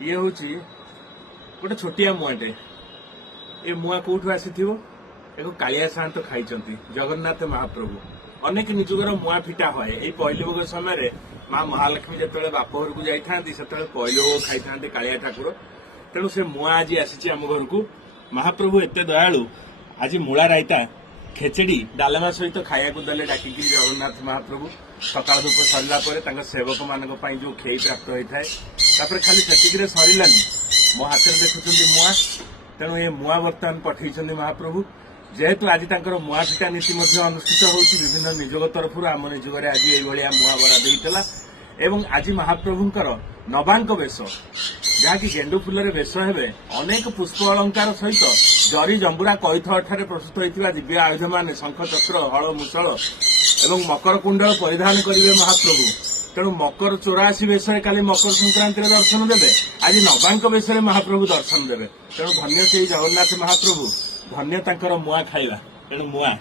ये हूँ गोटे छोटिया मुआटे ये मुआ कौटू आसी एक कालिया सात खाई जगन्नाथ महाप्रभु अनेक निजुगर मुआ फिटा हुए यही पहली भोग समय माँ महालक्ष्मी जो बाप घर को जाती से पहली भोग खाई था कालिया ठाकुर तेणु से मुआ आज आसी आम घर को महाप्रभु एत दयालु आज मूला रायता खेचेड़ी डालमा सहित खाया देले डाकिक जगन्नाथ महाप्रभु सकाल धूप सरला सेवक मान जो खेई प्राप्त होता है खाली से सरलानी मो हाथ में देखुं मुआ तेणु ये मुआ बर्तमान पठे महाप्रभु जेहेतु आज मुआ फिटा नीति अनुष्ठित होती विभिन्न निजोग तरफ आम निजोगे आज ये मुआ बराद होता एवं आज महाप्रभुंकर नवांक वेश जहाँकि गेंडु फुलर वेश हे अनेक पुष्प अलंकार सहित जरी जंबुरा कैथ ठारे प्रस्तुत होता दिव्य आयुध मान शंख चक्र हल मुसल एवं मकर कुंडल परिधान करेंगे महाप्रभु तेणु मकर 84 वेश काली मकर संक्रांति दर्शन देवे आज नवांक वेश महाप्रभु दर्शन देवे तेणु धन्य से जगन्नाथ महाप्रभु धन्य मुआ खाइबा तेणु मुआ